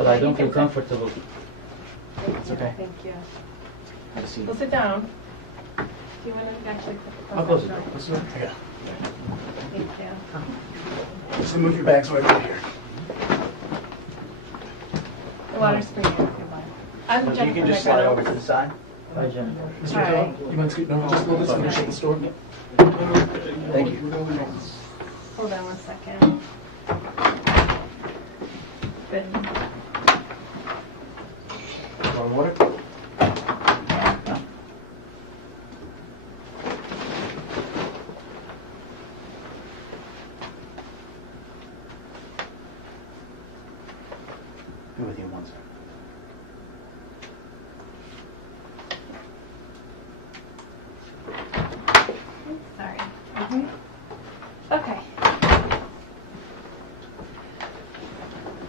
But I don't feel comfortable. It's okay. Thank you. Have a seat. We'll sit down. Do you want to actually put the I'll close it. Let's do it. Yeah. Thank you. Just move your bags right over here. The water's for you if you want. I'm So you Jennifer can just slide McReynolds. over to the side. Hi, Jen. Mr. Hi. Hill, you mind scooting over just a little bit so we can shut this door? Thank you. Hold on one second. Good. More water? Be with you in one second. Sorry. Okay.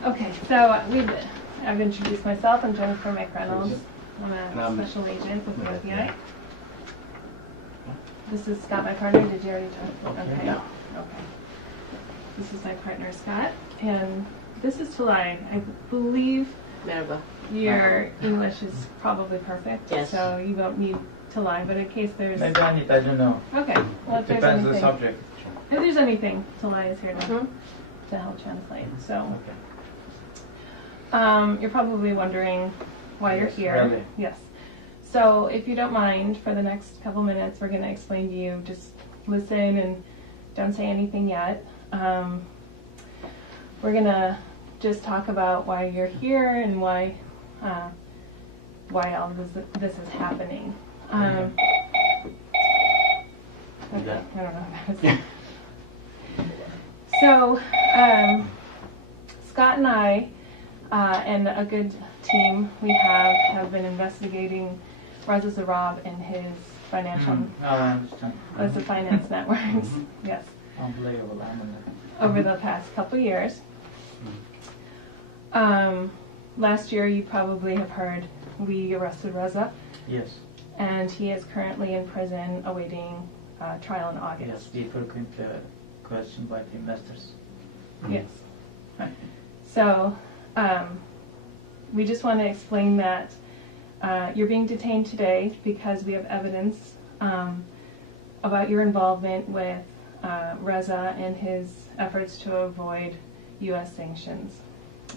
Okay, so I've introduced myself. I'm Jennifer McReynolds. I'm a special agent with the FBI. This is Scott, my partner. Did you already talk? Okay. No. Okay. This is my partner, Scott. And this is Tulay. I believe Merhaba. your English is probably perfect. Yes. So you won't need to lie, but in case there's... Maybe I need, I don't know. Okay. Well, if there's Depends on the anything... subject. If there's anything, Tulay is here Mhm. to help translate. So Okay. you're probably wondering why you're Yes, here. really. Yes. So if you don't mind, for the next couple minutes, we're going to explain to you. Just listen and don't say anything yet. We're going to just talk about why you're here and why all this is happening. Okay, I don't know what that is. So, Scott and I, and a good team we have been investigating Reza Zarab and his financial, I understand. that's the finance networks, yes, Unbelievable. I'm in over the past couple years. Last year, you probably have heard we arrested Reza, Yes. and he is currently in prison awaiting trial in August. Yes, we frequent questioned by the investors. Yes. So, we just want to explain that you're being detained today because we have evidence about your involvement with Reza and his efforts to avoid U.S. sanctions.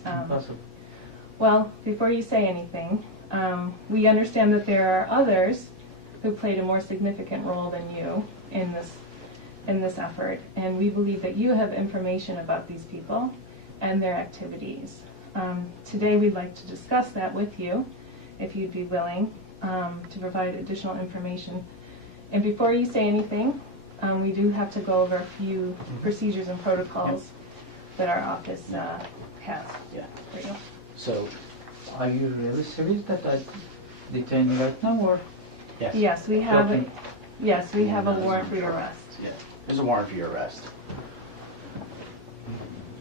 Impossible. Well, before you say anything, we understand that there are others who played a more significant role than you in this effort, and we believe that you have information about these people and their activities. Today we'd like to discuss that with you, if you'd be willing to provide additional information. And before you say anything, we do have to go over a few procedures and protocols that our office has for you. So, Are you really serious that I detain you right now, or? yes. Yes, we have. Okay. Yes, we have a warrant for your arrest. Yeah, there's a warrant for your arrest.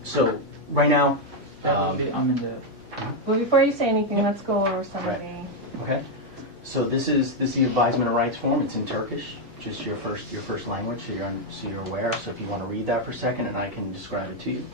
So, right now, I'm in the. Well, before you say anything, let's go over some of Right. the. okay. So this is the advisement of rights form. It's in Turkish, just your first language, so you're aware. So if you want to read that for a second, and I can describe it to you.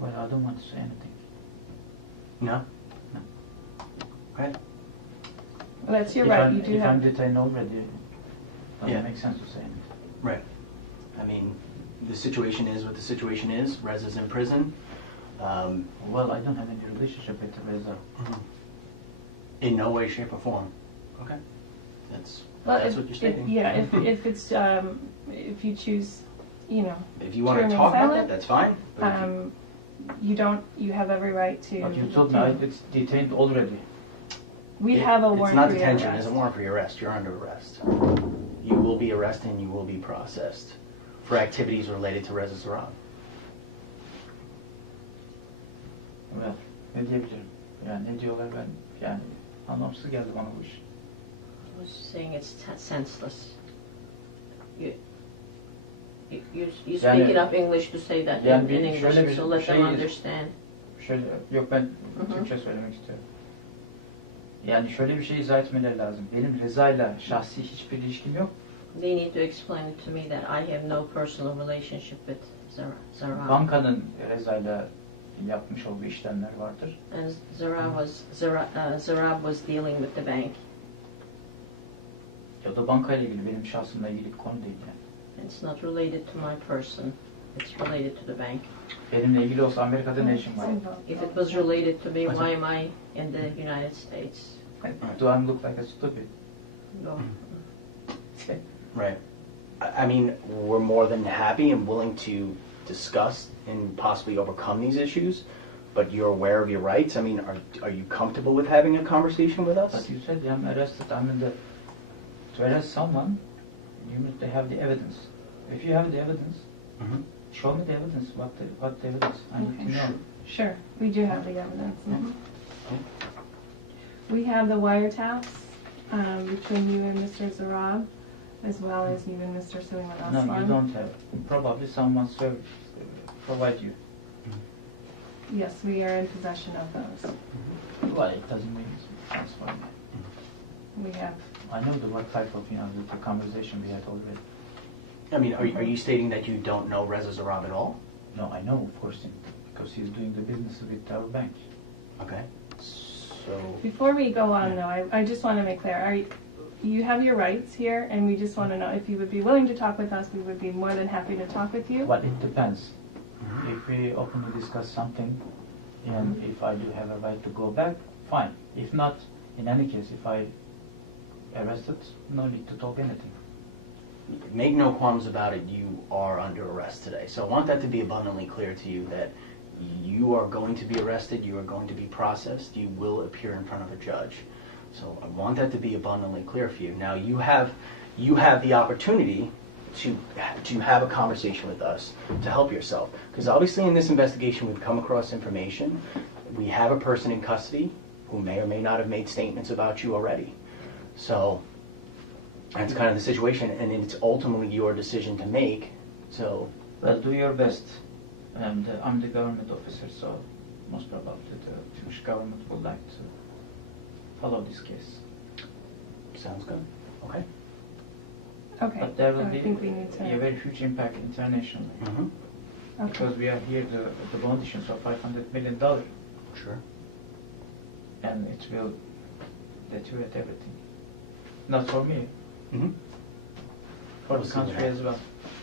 Well, I don't want to say anything. No. No. Okay. Well, that's your If right. I'm, You do if I'm have. detained already, it doesn't Yeah. make sense to say anything. Right. I mean, the situation is what the situation is. Reza's in prison. Well, I don't have any relationship with Reza. In no way, shape, or form. Okay. That's Well, what you're stating. if it's if you choose, you know, If you want to remain talk about silent, that, that's fine. But if you- you have every right to. But you told me it's detained already. We have a warrant It's not for your detention. arrest. It's a warrant for your arrest. You're under arrest. You will be arrested and you will be processed for activities related to Reza Zarab. Well, ne diyebilirim? Yani ne diyorlar ben yani anlamsız geldi bana bu iş. I was saying it's senseless. You speak Yani- enough English to say that Yani in bir- English, şöyle bir so let them şey- understand. şöyle, yok ben Hı hı. Türkçe söylemek istiyorum. Yani şöyle bir şey izah etmeleri lazım. Benim Reza'yla şahsi hiçbir ilişkim yok. They need to explain it to me that I have no personal relationship with Zara. Bankanın Reza'yla yapmış olduğu işlemler vardır. And Zara was dealing with the bank. Ya da bankayla ilgili, benim şahsımla ilgili bir konu değil yani. It's not related to my person. It's related to the bank. Benimle ilgili olsa Amerika'da ne işim var? If it was related to me, why am I in the United States? Do I look like a stupid? No. Right. I mean, we're more than happy and willing to discuss and possibly overcome these issues, but you're aware of your rights. I mean, are you comfortable with having a conversation with us? But you said I'm arrested. I mean, to arrest someone, you need to have the evidence. If you have the evidence, Mhm. show me the evidence. What the evidence? I need to know. Sure, we do have the evidence. Mhm. We have the wiretaps between you and Mr. Zarab, as well as you and Mr. Suleiman No, Aslan. you don't have. Probably someone provide you. Yes, we are in possession of those. Well, it doesn't mean it's for me. We have. I know what type of, the conversation we had already. I mean, are you stating that you don't know Reza Zarab at all? No, I know, of course, because he's doing the business with our bank. Okay. So, Before we go on, though, I just want to make clear, you have your rights here, and we just want to know if you would be willing to talk with us, we would be more than happy to talk with you. Well, it depends. If we openly discuss something, and if I do have a right to go back, fine. If not, in any case, if I arrested, no need to talk anything. make no qualms about it, you are under arrest today. So I want that to be abundantly clear to you that you are going to be arrested, you are going to be processed, you will appear in front of a judge. So I want that to be abundantly clear for you. Now you have the opportunity to have a conversation with us to help yourself. Because obviously in this investigation we've come across information. We have a person in custody who may or may not have made statements about you already. So that's kind of the situation, and it's ultimately your decision to make. So, well, do your best. And I'm the government officer, so most probably the Turkish government would like to follow this case. sounds good. Okay. Okay, But there will I be think we need a to, very huge impact internationally. Mm-hmm. okay. Because we are here the bond issuance of $500 million, Sure. and it will deteriorate everything. Not for me, Mm-hmm. for We'll the see what country as well.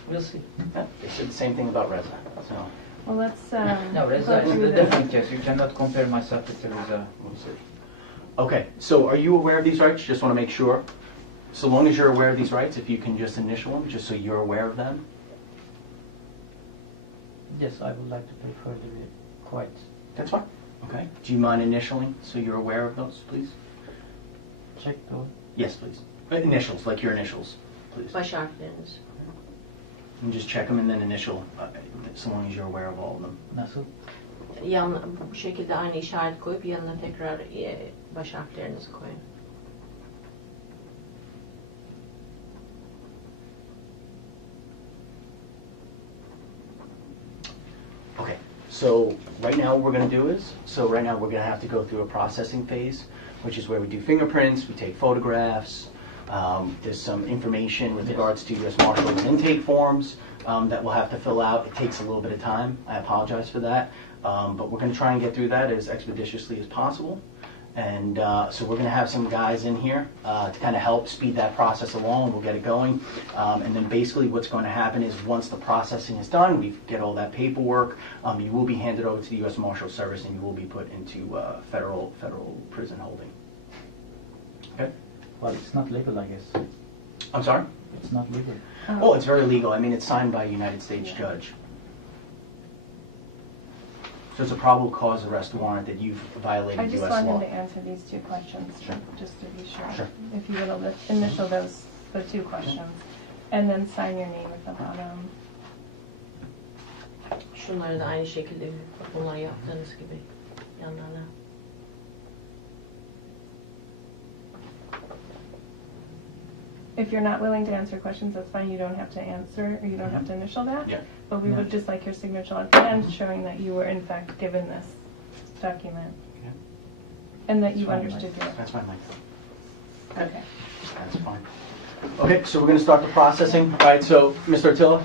We'll see. Yeah, they said the same thing about Reza. So Well, let's No, Reza go is through a the... different case. You cannot compare myself with Reza. we'll see. Okay. So are you aware of these rights? Just want to make sure. So long as you're aware of these rights, if you can just initial them, just so you're aware of them. Yes, I would like to pay further quite. That's fine. Okay. Do you mind initialing so you're aware of those, please? Check though. Yes, please. Initials, like your initials, please. Baş harfleriniz. And just check them and then initial, so long as you're aware of all of them. Nasıl? Bu şekilde aynı işaret koyup yanına tekrar baş harflerinizi koyun. Okay, so right now what we're going to do is, right now we're going to have to go through a processing phase, which is where we do fingerprints, we take photographs, there's some information with regards to U.S. Marshals intake forms that we'll have to fill out. It takes a little bit of time, I apologize for that, but we're going to try and get through that as expeditiously as possible. And so we're going to have some guys in here to kind of help speed that process along. We'll get it going. And then basically what's going to happen is once the processing is done, we get all that paperwork, you will be handed over to the U.S. Marshals Service and you will be put into federal prison holding. Okay? Well, it's not legal, I guess. I'm sorry? It's not legal. Oh, it's very legal. I mean, it's signed by a United States judge. So it's a probable cause arrest warrant that you've violated I just U.S. want law. him to answer these two questions, Sure. just to be sure. Sure. If you would initial the two questions, and then sign your name at the bottom. Şunları da aynı şekilde bunları yaptığınız gibi yanlarına. If you're not willing to answer questions, that's fine. You don't have to answer, or you don't have to initial that. Yeah. But we No. would just like your signature at the end, showing that you were in fact given this document. Yeah. And that you That's fine, understood Mike. your, That's fine, Mike. okay. That's fine. Okay, so we're going to start the processing. All right, so Mr. Attila,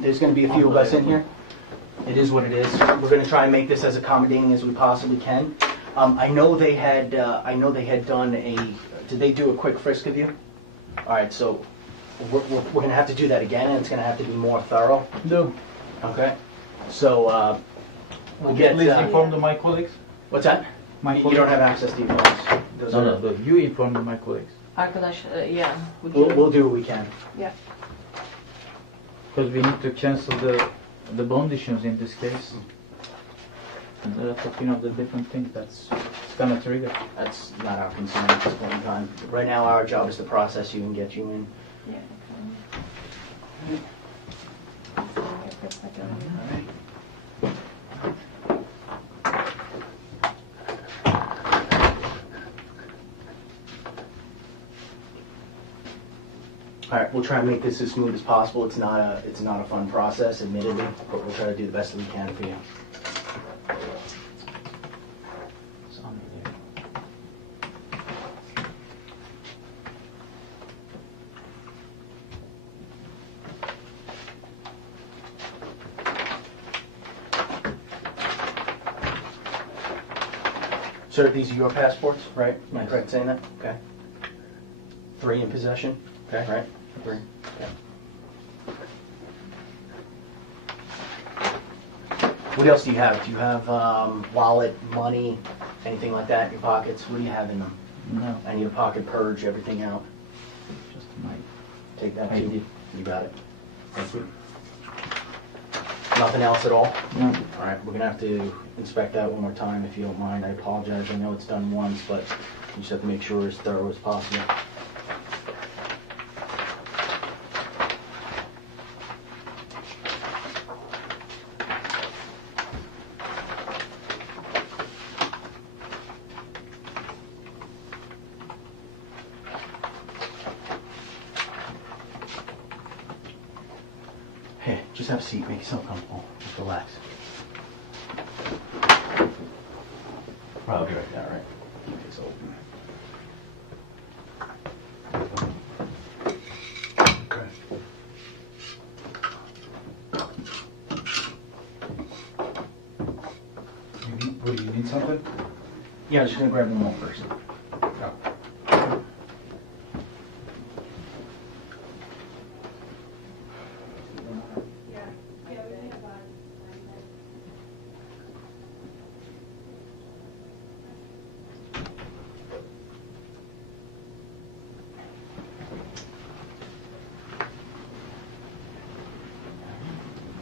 there's going to be a few of us in here. It is what it is. We're going to try and make this as accommodating as we possibly can. I know they had done a. Did they do a quick frisk of you? All right, so we're going to have to do that again, and it's going to have to be more thorough. No. Okay. So we'll get. Please inform my colleagues. What's that? You don't have access to your phones. Those are- No. You inform my colleagues. Arkadaş, yeah. We'll do what we can. Yeah. Because we need to cancel the bond issues in this case. And there are talking of the different things that's gonna trigger. That's not our concern at this point in time. Right now, our job is to process you and get you in. Yeah. All right, we'll try and make this as smooth as possible. It's not a fun process, admittedly, but we'll try to do the best that we can for you. It's on there. Sir, these are your passports, right? Am I Yes. correct in saying that? Okay. 3 in possession? Okay, right? 3. Okay. What else do you have? Do you have wallet, money, anything like that in your pockets? What do you have in them? No, I need a pocket purge, everything out. just my Take that I too. did. You got it. Thank you. Nothing else at all? No. All right, we're gonna have to inspect that one more time if you don't mind. I apologize. I know it's done once, but you just have to make sure it's thorough as possible. Hey, just have a seat. Make yourself comfortable. Just relax. I'll be right there, all right? Keep this open. Okay. What do you need something? Yeah, I'm just gonna grab one more first. Oh.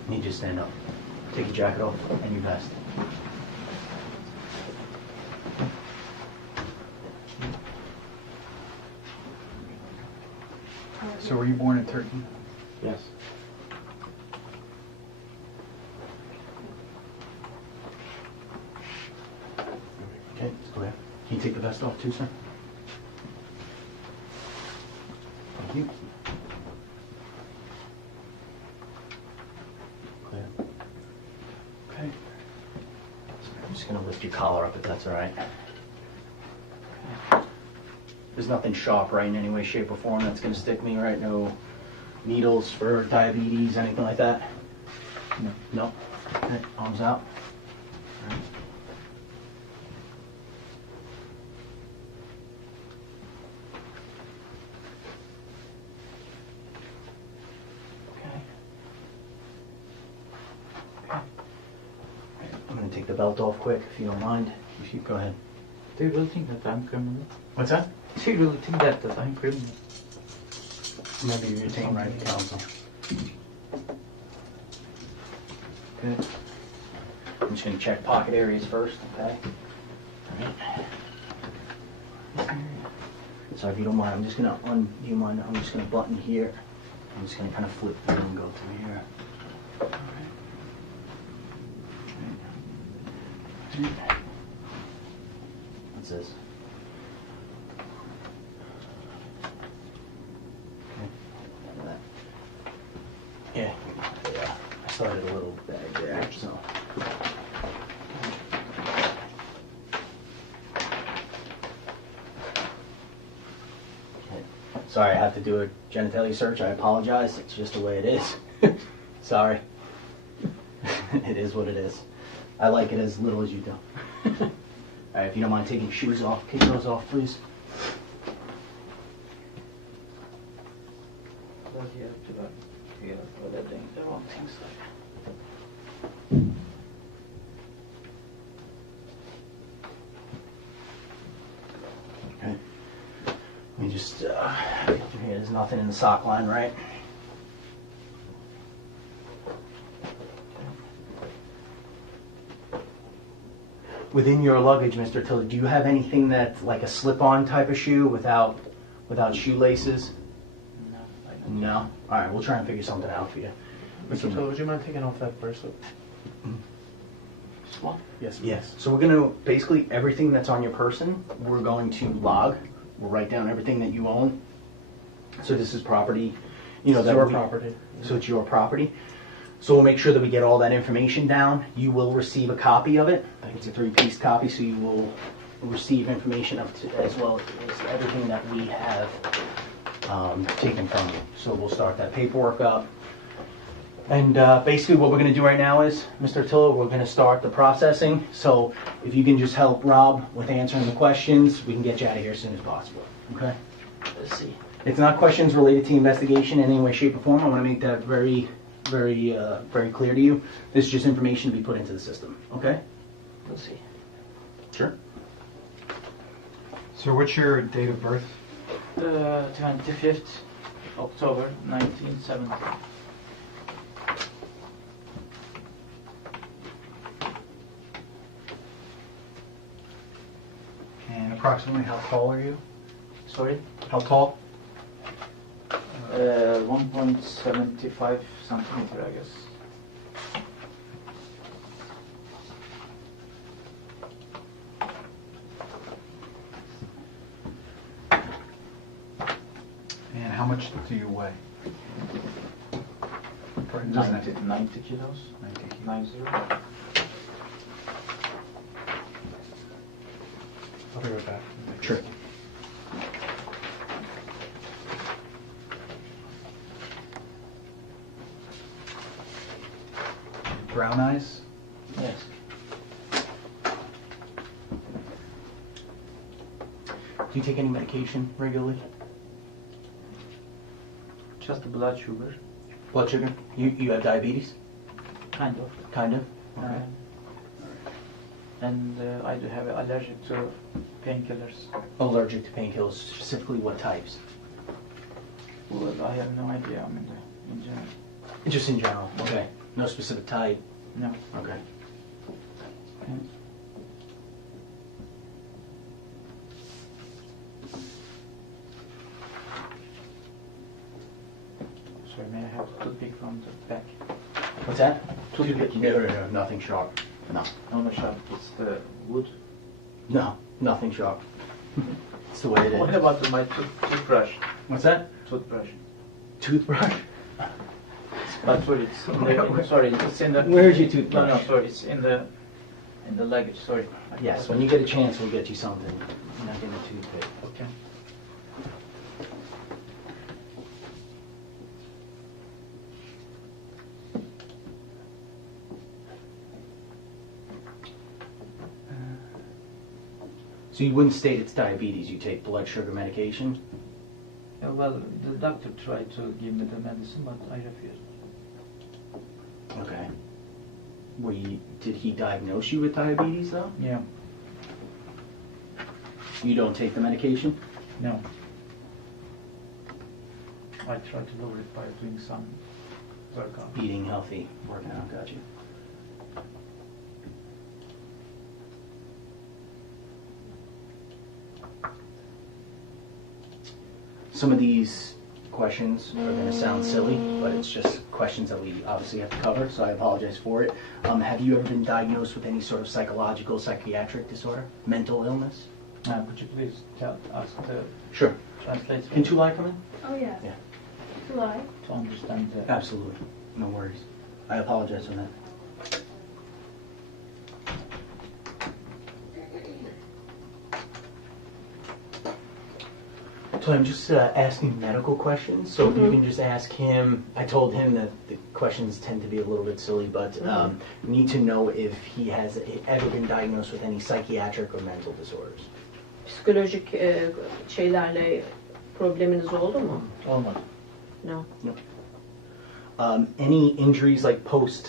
Need you to stand up. Take your jacket off and your vest. So were you born in Turkey? Yes. Okay, let's go ahead. Can you take the vest off too, sir? Thank you. Clear. Okay. I'm just gonna lift your collar up if that's all right. There's nothing sharp, right, in any way, shape, or form that's gonna stick me, right? No needles for diabetes, anything like that? No. No? Okay, arms out. All right. Okay. Okay. I'm gonna take the belt off quick, if you don't mind. You go ahead. Do you really think that I'm criminal? What's that? Do you really think that I'm criminal? Maybe you retain right to counsel. Good. I'm just gonna check pocket areas first, okay? Alright. So if you don't mind, I'm just gonna do you mind? I'm just gonna button here. I'm just gonna kind of flip through and go through here. Alright. Alright. What's this? Yeah, I started a little bag there, so. Sorry, I have to do a genitalia search. I apologize. It's just the way it is. Sorry. It is what it is. I like it as little as you do. All right, if you don't mind taking your shoes off, kick those off, please. They're doing the wrong things. Okay. Let me just, here, there's nothing in the sock line, right? Within your luggage, Mr. Attilla, do you have anything that's like a slip-on type of shoe without shoelaces? No, I don't. No? All right, we'll try and figure something out for you. Mr. Attilla, would you mind taking off that bracelet? This one? Yes. Yes. So we're going to, basically everything that's on your person, we're going to log. We'll write down everything that you own. So this is property, you know, It's that your we- property. So it's your property. So we'll make sure that we get all that information down. You will receive a copy of it. It's a 3-piece copy, so you will receive information up to, as well as everything that we have taken from you. So we'll start that paperwork up. And basically what we're going to do right now is, Mr. Attilla, we're going to start the processing. So if you can just help Rob with answering the questions, we can get you out of here as soon as possible. Okay? Let's see. It's not questions related to the investigation in any way, shape, or form. I want to make that very clear to you. This is just information to be put into the system. Okay? Let's see. Sure. So what's your date of birth? 25th October 1970. And approximately how tall are you? Sorry? How tall? 1.75 centimeter, I guess. And how much do you weigh? Doesn't have to- 90 kilos. 90. I'll be right back. Sure. Brown eyes? Yes. Do you take any medication regularly? Just the blood sugar. Blood sugar? You have diabetes? Kind of. Kind of? Okay. And I do have an allergic to painkillers. Allergic to painkillers, specifically what types? Well, I have no idea. I mean, in general. Just in general. Okay. No specific type. No. Okay. Sorry, may I have a toothpick from the back? What's that? Toothpick. No, nothing sharp. No. No, sharp. It's the wood. No, nothing sharp. It's the way it What is. about my toothbrush? What's that? Toothbrush. Toothbrush? But sorry, it's in the, sorry, it's in the. Where's your toothbrush? No, sorry, it's in the luggage. Sorry. Yes, when you get a chance, we'll get you something. You're not getting a toothpick. Okay. So you wouldn't state it's diabetes, you take blood sugar medication? Well, the doctor tried to give me the medicine, but I refused. Okay. Did he diagnose you with diabetes though? Yeah. You don't take the medication? No. I tried to lower it by doing some workout. Eating healthy, working out, got you. Some of these questions are going to sound silly, but it's just questions that we obviously have to cover, so I apologize for it. Have you ever been diagnosed with any sort of psychological, psychiatric disorder, mental illness? Could you please ask the Sure. translator Can Tulai come in? Oh, yes. Yeah. July. to understand the... Absolutely. No worries. I apologize for that. So I'm just asking medical questions. So if you can just ask him, I told him that the questions tend to be a little bit silly, but we need to know if he has ever been diagnosed with any psychiatric or mental disorders. Psikolojik şeylerle probleminiz oldu mu? Olmadı. No. Any injuries like post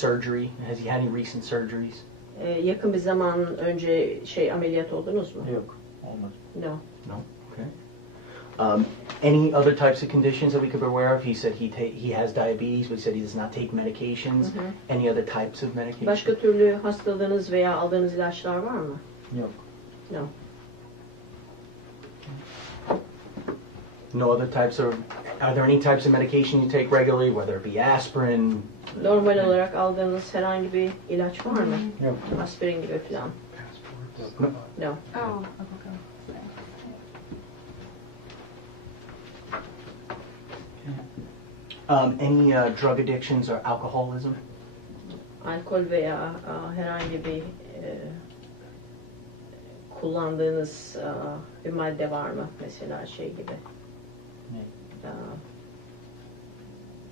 surgery? Has he had any recent surgeries? Yakın bir zaman önce ameliyat oldunuz mu? Yok. Olmadı. No. No. Okay. Any other types of conditions that we could be aware of? He said he has diabetes, but he said he does not take medications. Any other types of medications? Başka türlü hastalığınız veya aldığınız ilaçlar var mı? Yok. No. No other types of... Are there any types of medication you take regularly, whether it be aspirin? Normal olarak aldığınız herhangi bir ilaç var mı? Yok. Aspirin gibi falan. No. No. Oh, Any drug addictions or alcoholism? Alkol veya herhangi bir kullandığınız bir madde var mı? Mesela gibi. Ne? Aa,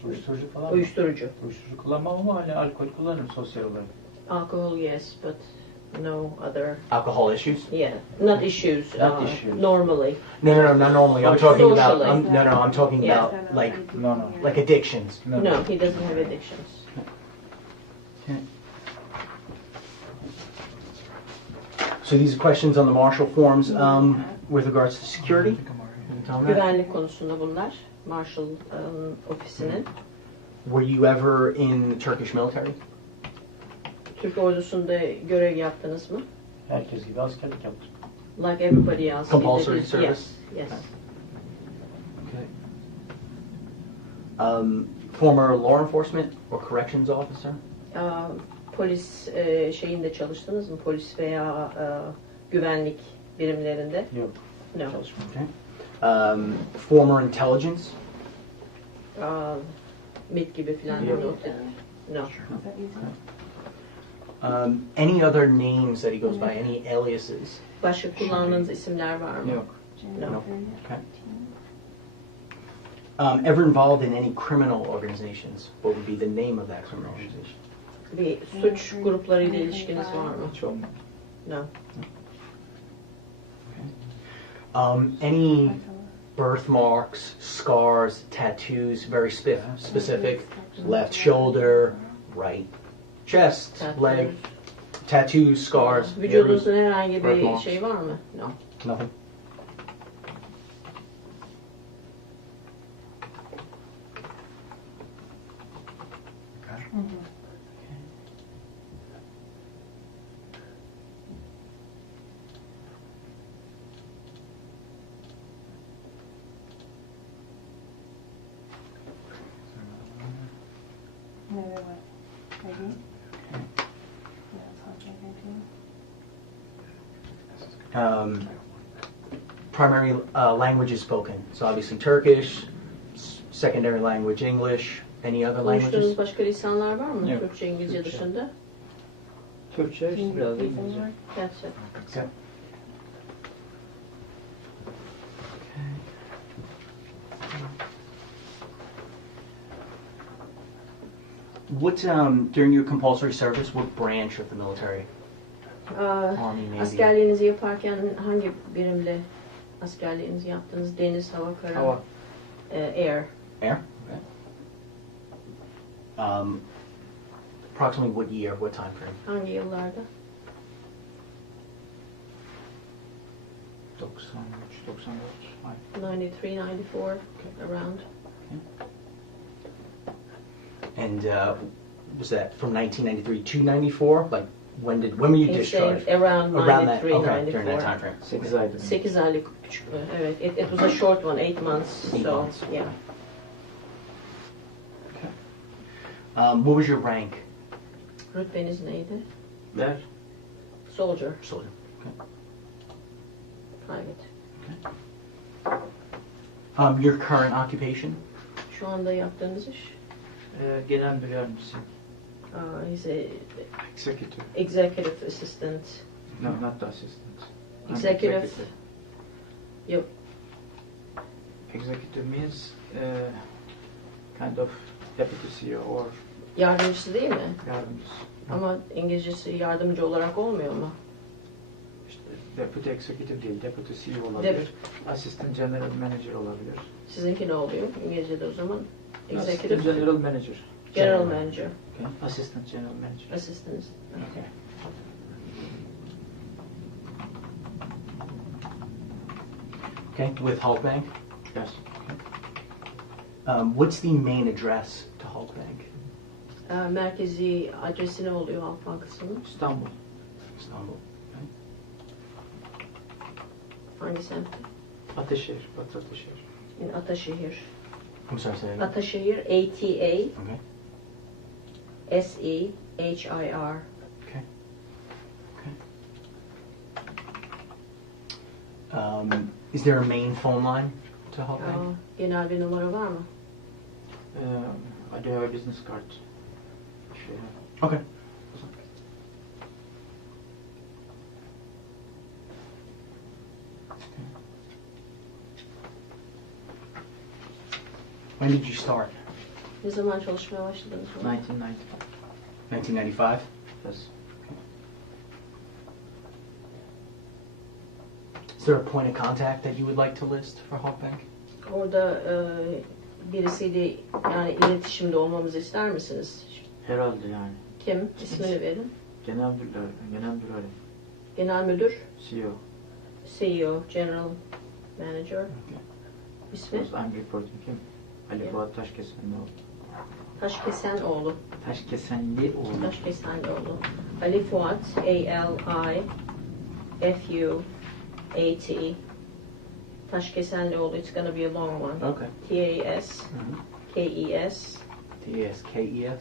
Uyuşturucu falan mı? Uyuşturucu. Uyuşturucu kullanmam ama hani alkol kullanırım sosyal olarak. Alcohol, yes, but no other. Alcohol issues? Yeah, not issues. Not issues. Normally. No, not normally. I'm talking about... Socially. I'm talking Yeah. about No. like addictions. No. No, he doesn't have addictions. So these are questions on the Marshall forms with regards to security. Tell me that. Güvenlik konusunda bunlar. Marshall ofisinin. Were you ever in the Turkish military? Türk ordusunda görev yaptınız mı? Herkes gibi askerlik yaptım. Like everybody else. Compulsory Yes, service? yes. Former law enforcement or corrections officer? Polis şeyinde çalıştınız mı? Polis veya güvenlik birimlerinde? Yok. No. Çalışmadım. Okay. Former intelligence? MIT gibi falan. Yok. No. Any other names that he goes by? Any aliases? Başka kullandığınız isimler var mı? Yok. No. Okay. Ever involved in any criminal organizations? What would be the name of that criminal organization? Bir suç gruplarıyla ilişkiniz var mı? Hiç olmadı. No. Any birthmarks, scars, tattoos, very specific? Left shoulder, right chest, leg, tattoos, scars. Vücudunuzda herhangi bir Birthmarks. şey var mı? No. Nothing. Primary languages spoken. So obviously Turkish, secondary language English. Any other languages? Konuştuğunuz başka lisanlar var mı? Yok. Türkçe, İngilizce Türkçe. dışında? Türkçe işte biraz da İngilizce. That's it. Okay. What during your compulsory service? What branch of the military? Army, Navy. Askerliğinizi yaparken hangi birimle askerliğinizi yaptınız? Deniz, hava, kara? Hava. Air. Air. Okay. Approximately what year? What time frame? Hangi yıllarda? 93, 94. Ay. 93, 94, around. And was that from 1993 to 94? Like when were you He's saying discharged? around Around that. 93, Okay, 94. during that time frame. 8 aydır. 8 aylık küçük. Evet. It was a short one, 8 months. 8 So, months. yeah. What was your rank? Rütbeniz neydi? Der. Soldier, Soldier. private. Your current occupation? Şu anda yaptığınız iş? Genel bir yardımcısı. He's a Executive. executive assistant. No, not the assistant. I'm Executive. Yok. Executive means kind of deputy CEO or Yardımcısı değil mi? yardımcısı. Ama İngilizcesi yardımcı olarak olmuyor mu? İşte deputy executive değil, deputy CEO olabilir. Assistant general manager olabilir. Sizinki ne oluyor İngilizce'de o zaman? Executive, Assistant general manager. General Manager, Okay. Assistant general manager. Assistant. Okay. Okay, with Halkbank. Yes. What's the main address to Halkbank? Merkezi adresi ne oluyor Halk Bankası'nın? İstanbul. Istanbul. Hangi semtte? Ataşehir. Batı Ataşehir. In Ataşehir. I'm sorry, say that again. Ataşehir, Okay. A-T-A-S-E-H-I-R. Okay. Is there a main phone line to Halkbank? Genel bir numara var mı? I do have a business card. Şey, Okay. When did you start? Ne zaman çalışmaya başladınız? 1995. 1995? Yes. Is there a point of contact that you would like to list for Halkbank? Orada birisiyle yani iletişimde olmamızı ister misiniz? Herhalde yani. Kim? İsmini verin. Genel müdür, genel müdür öyle. Genel müdür, CEO. CEO, General Manager. İsmi? Because I'm reporting him. Ali Yeah. Fuat Taşkesenlioğlu. Taşkesenoğlu. Taşkesenlioğlu. Taşkesenoğlu. Ali Fuat, A-L-I-F-U-A-T. Taşkesenlioğlu. It's gonna be a long one. Okay. T-A-S-K-E-S. T-A-S-K-E-S?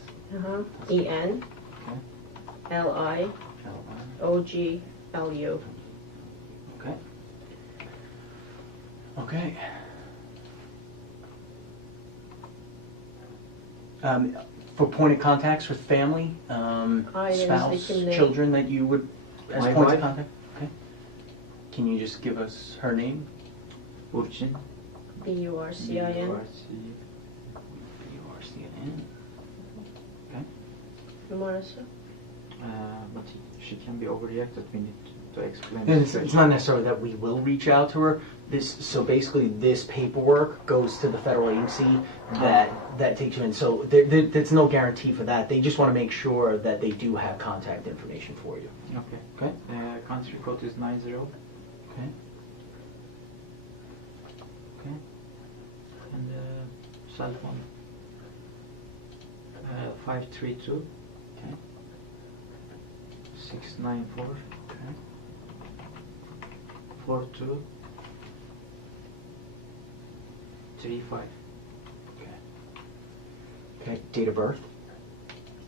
E-N. L-I. L-I-O-G-L-U. Okay. Okay. For point of contacts with family, Ailenizdeki spouse, kimle- children that you would, as My points wife. of contact? Okay. Can you just give us her name? Burçin. B-U-R-C-I-N. B-U-R-C-N. Numarası. But she can be overreacted. We need to explain. And the it's situation. not necessarily that we will reach out to her. So basically this paperwork goes to the federal agency that takes you in. So there's no guarantee for that. They just want to make sure that they do have contact information for you. Okay. Okay. Country code is 90. Okay. Okay. And cell phone. 532 Okay. 694 Okay. 42 35. Okay. Date of birth?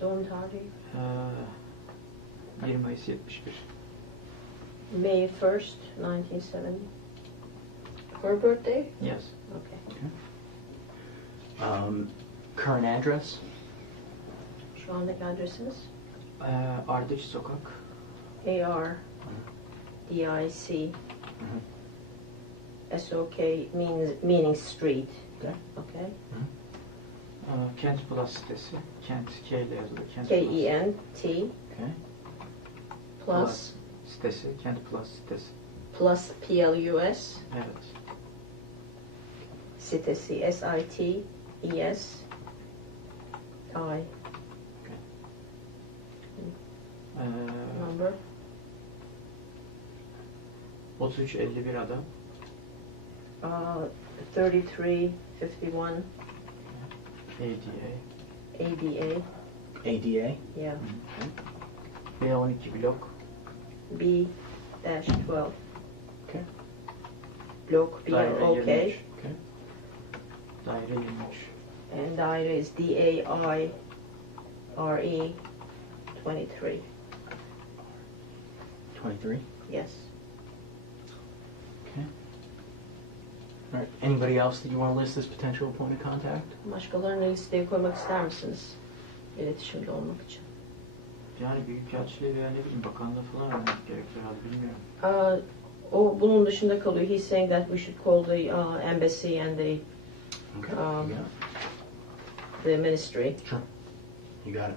Doğum tarihi. 20 Mayıs 71. May 1st, 1970. Her birthday? Yes. Okay. Current address? Şu andaki adresimiz? Ardıç Sokak. A-R-D-I-C. S-O-K meaning street. Okay. Okay. Kent Plus sitesi. Kent K ile yazılıyor. Kent K-E-N-T Okay. plus sitesi. Kent Plus sitesi. plus P-L-U-S Evet. sitesi S-I-T-E-S I number 3351 adam. 3351 ADA. ABA. ADA? Yeah. B12 blok. B-12. Okay. Block Daire B-O-K. 23. Okay. Daire 23. And daire is D-A-I-R-E 23. 23? Yes. Okay. All right. Anybody else that you want to list as potential point of contact? Başkalarını listeye koymak ister misiniz? İletişimde olmak için. Yani büyükelçiliği veya ne bileyim bakanlığı falan vermek gerekiyor herhalde bilmiyorum. O bunun dışında kalıyor. He's saying that we should call the embassy and the Okay. Um, yeah. the ministry. Sure. You got it.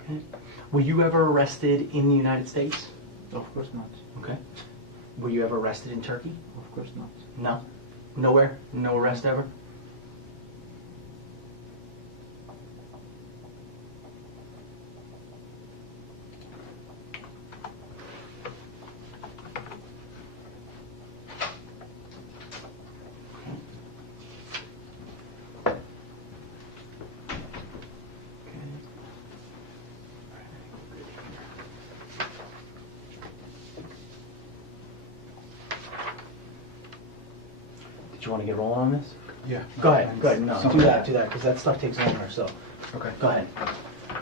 Okay. Were you ever arrested in the United States? Of course not. Okay. Were you ever arrested in Turkey? Of course not. No. Nowhere? No arrest ever? Do you want to get rolling on this? Yeah. Go ahead, go ahead. No, Something do like that, because that stuff takes longer, so. Okay. Go ahead.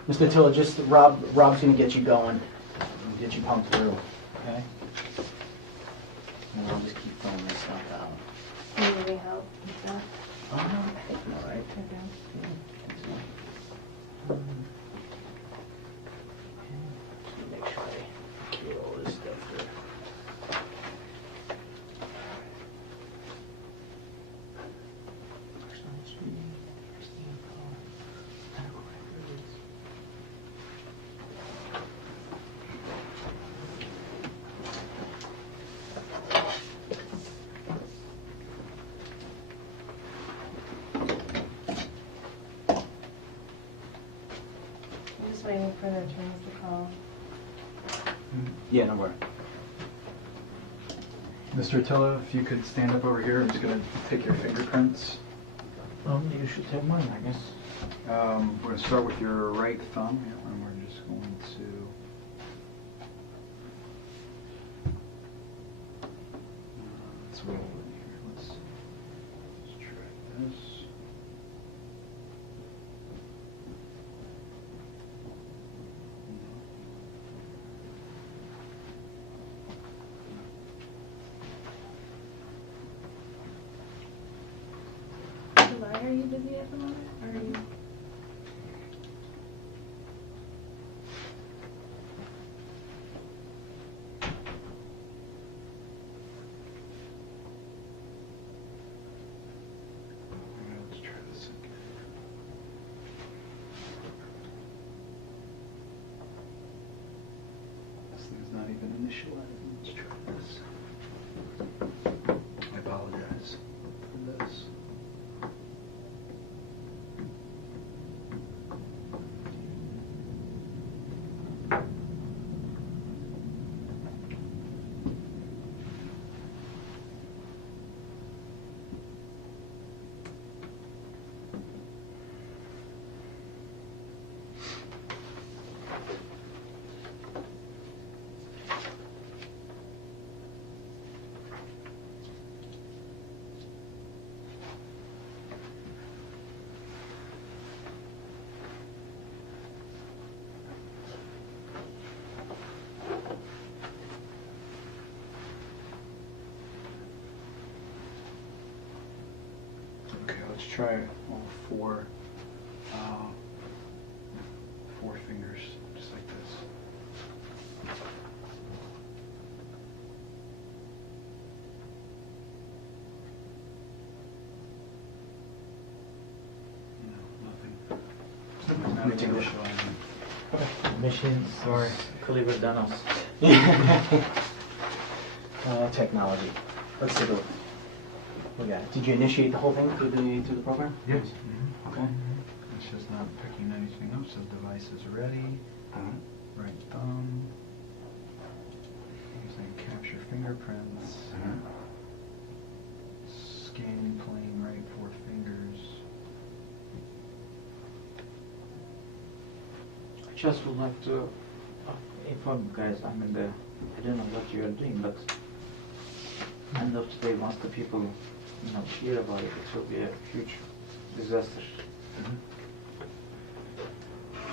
Mr. Attilla, just, Rob's gonna get you going, and get you pumped through, okay? And I'll just keep filling this stuff out. Do you need help with that? I think I'm all right. Okay. Just make sure I clear all this stuff through. I'm just waiting for the attorneys to call. Yeah, no worry. Mr. Attilla, if you could stand up over here, I'm just going to take your fingerprints. You should have mine, I guess. We're going to start with your right thumb, and we're just going to... Let's roll in here. Let's try this. July, are you busy at the moment? Or are you? Let's try this again. This thing's not even initializing. Let's try this. I apologize for this. Okay, let's try all four fingers, just like this. No, nothing. Not even initializing. Machines are clever than us. Technology. Let's take a look. We got it. Did you initiate the whole thing through the program? Yes. Okay. It's just not picking anything up, so device is ready. Right thumb. Using capture fingerprints. Scan plane right 4 fingers. I just would like to inform you guys, I mean, I don't know what you are doing, but end of today, once the people hear about it, it will be a huge disaster.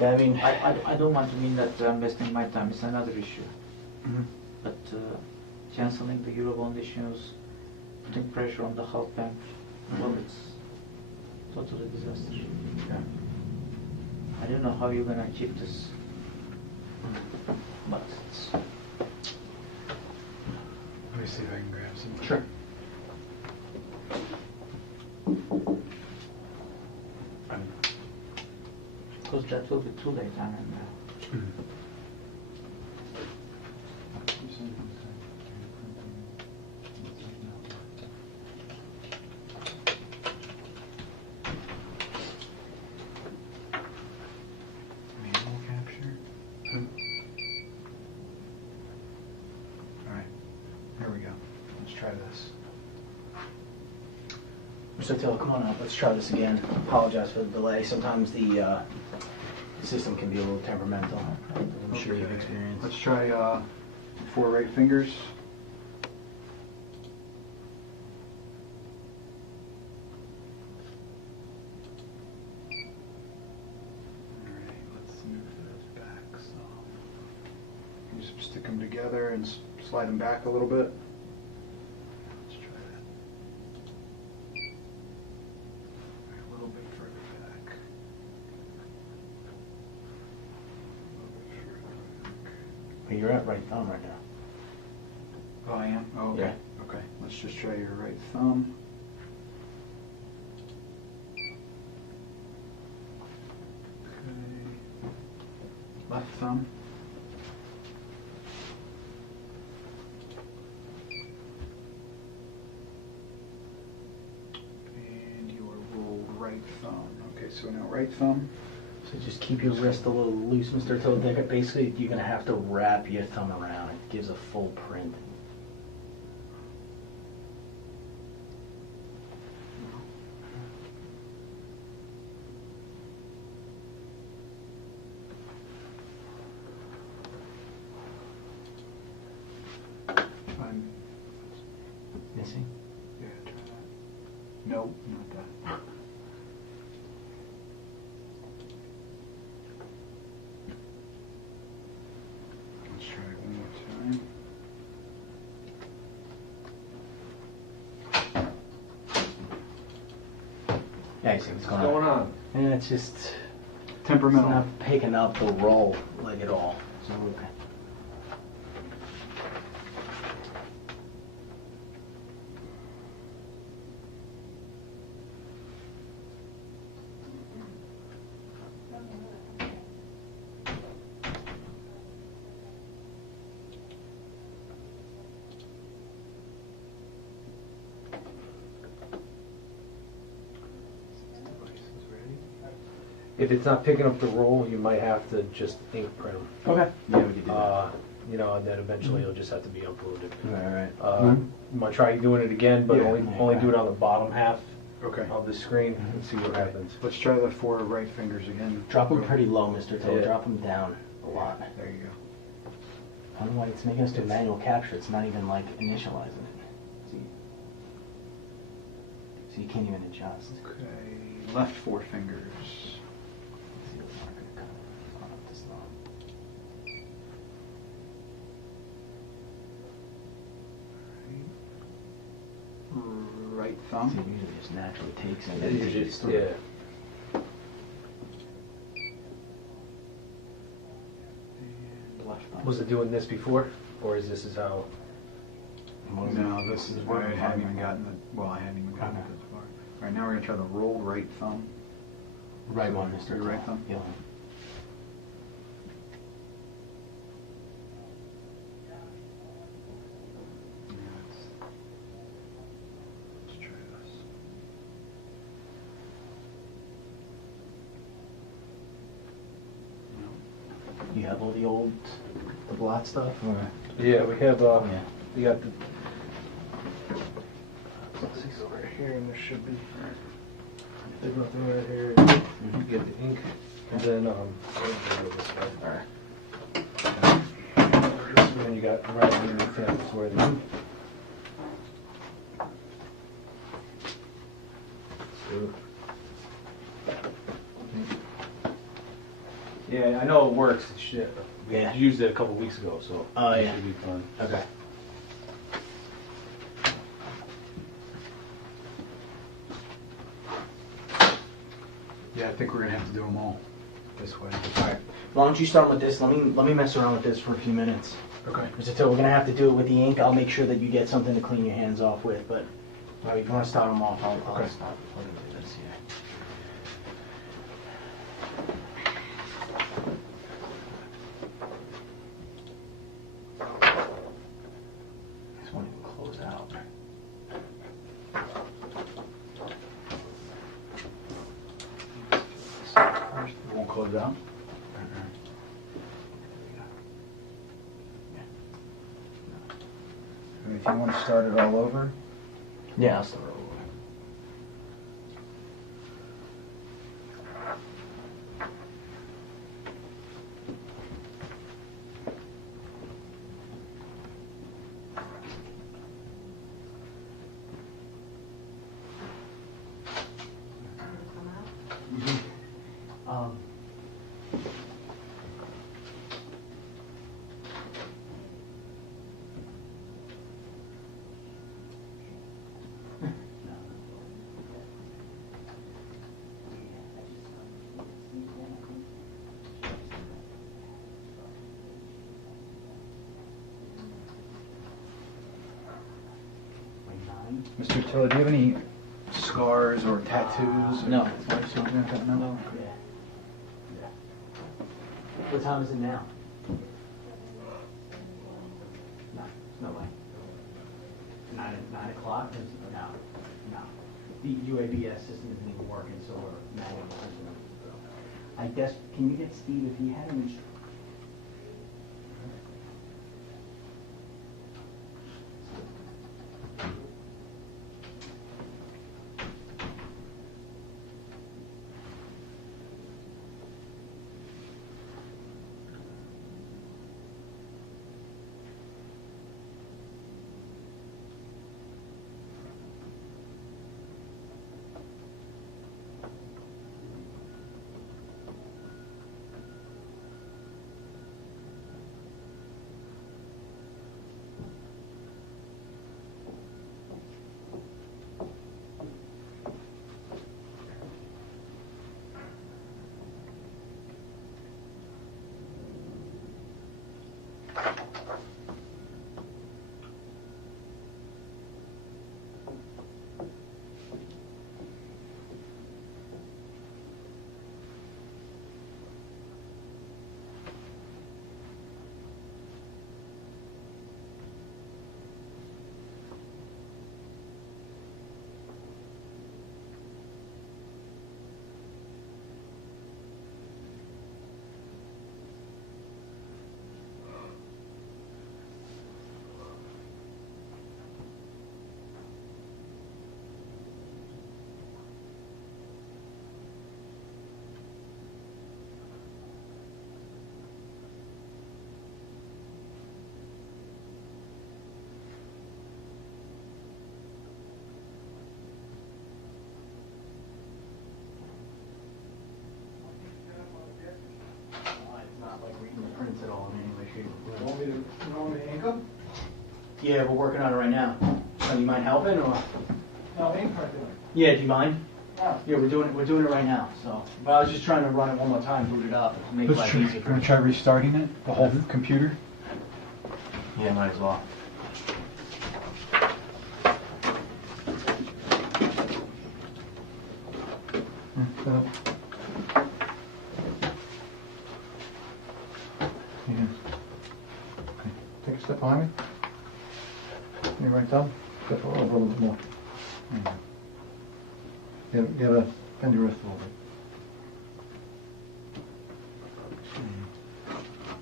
Yeah, I mean, I don't want to mean that I'm wasting my time, it's another issue. But cancelling the Eurobond issues, putting pressure on the Halkbank, well, it's totally disaster. Yeah. I don't know how you're gonna keep this, but it's... see if I can grab some. Sure. Because that will be too late, I don't know. Manual capture. All right, here we go. Let's try this. Mr. Attila, come on up. Let's try this again. Apologize for the delay. Sometimes the system can be a little temperamental. I'm sure you've experienced. Let's try 4 right fingers. Alright, let's move those backs off. Just stick them together and slide them back a little bit. Let's try that. A little bit further back. You're at right thumb right now. Oh, I am? Oh, okay. Yeah. Okay, let's just try your right thumb. Okay. Left thumb. And your rolled right thumb. Okay, so now right thumb. So just keep your wrist a little loose, Mr. Attila. Basically, you're going to have to wrap your thumb around. It gives a full print. I'm Missing? Yeah, try that. Nope, not that. Let's try it one more time. Yeah, you see what's going What's on? going on? And it's just it's Temperamental. not picking up the roll like at all. So okay. If it's not picking up the roll, you might have to just ink print them. Okay. Yeah, we could do that. You know, and then eventually it'll just have to be uploaded. Right. I'm gonna try doing it again, but Yeah. only do it on the bottom half Okay. of the screen and see what happens. Let's try the 4 right fingers again. Drop them pretty low, Mr. Attila. Yeah. Drop them down a lot. There you go. I don't know why it's making us do manual capture. It's not even like initializing it. See? So you can't even adjust. Okay. Left 4 fingers. Let's see if we're gonna come up this long. Right See, thumb. it usually just naturally takes it. It usually just, yeah. And left thumb. Was it doing this before, or is this how? No, this is where I hadn't even gotten it. Well, I hadn't even gotten it this far. All right, now we're gonna try the rolled right thumb. Right one, Mr. Your right thumb? Yeah. Let's try this. No. You have all the blot stuff? Or? Yeah, we have. Yeah. We got the. Let's see, so right here, and there should be. There's nothing right here. You get the ink, and then I'll go this way. And then you got right underneath that is where the. Yeah, I know it works. It's shit. We Yeah. used it a couple weeks ago, so Oh, it yeah. should be fun. Okay. Yeah, I think we're gonna have to do them all this way. All right. Why don't you start with this? Let me mess around with this for a few minutes. Okay. Mr. Till, we're gonna have to do it with the ink. I'll make sure that you get something to clean your hands off with, but if you wanna start them off, I'll Okay. start. I'll do this here. This won't even close out. First, it won't close out. And if you want to start it all over, Yeah, I'll start over. Um, Mr. Attila, do you have any scars or tattoos? No. Or something like that? No? Yeah. What time is it now? No, no way. 9 o'clock? No, no. The UABS system isn't even working, so we're manually printing them. I guess, can you get Steve if he had an instrument? It's not like reading the prints at all in any way, shape, or form. You want me to ink them? Yeah, we're working on it right now. So you mind helping, or? No, ink right there. Yeah, do you mind? Yeah. Yeah, we're doing it right now, so. But I was just trying to run it one more time, boot it up, make life easier for Want you. to try restarting it, the whole computer? Yeah, might as well. Yeah. Okay. Take a step behind me. Your right thumb. Step over a little bit more. You gotta bend your wrist a little bit.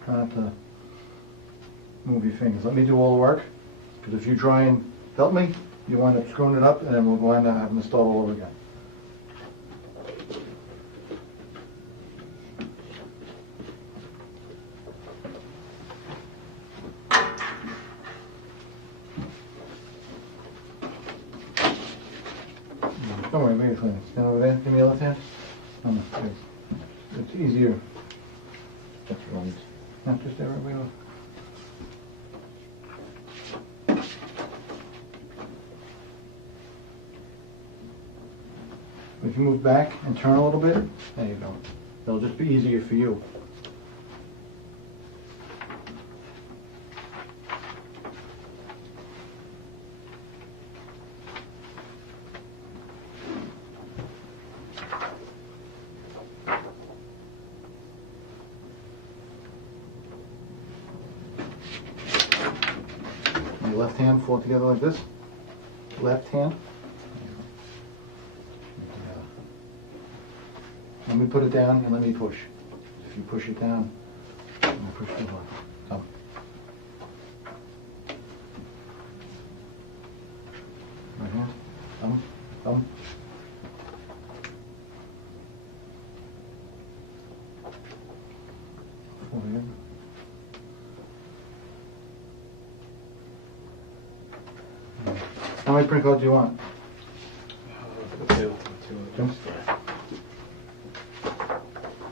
Try not to move your fingers. Let me do all the work, because if you try and help me, you wind up screwing it up, and then we'll wind up having to start all over again. Don't worry, make it clean. Stand over there. Give me your left hand. No, no, please. It's easier. That's right. Now just there, right over. If you move back and turn a little bit, there you go. It'll just be easier for you. Your left hand, fold together like this. Left hand. Let me put it down and let me push. If you push it down, I'm going to push too hard. Come. Right hand. Thumb. Thumb. Fold together. How many print cards do you want? Two. Two?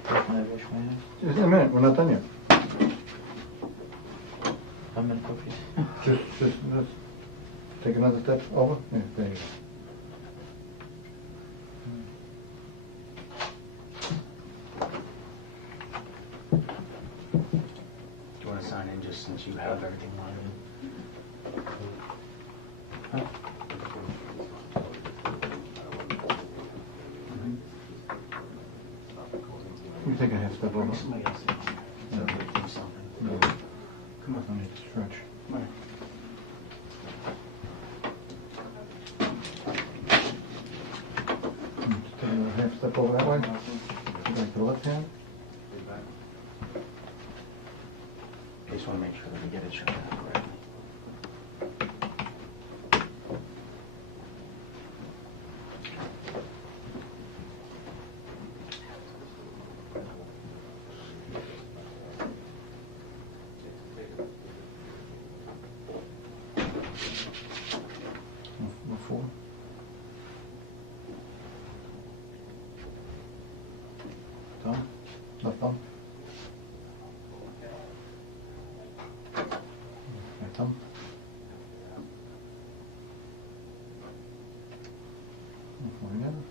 Can I wash my hands? Just a minute, we're not done yet. How many copies? Just take another step over. Yeah, there you go. Do you want to sign in just since you have everything lined in? You take a half step over. Bring somebody else in here. So they can do something. No, Come on. I need to stretch. Come on. Just take another half step over that way. Back to the left hand. I just want to make sure that we get it shut down correctly. Before. Thumb. Left thumb. Right thumb. Fold together.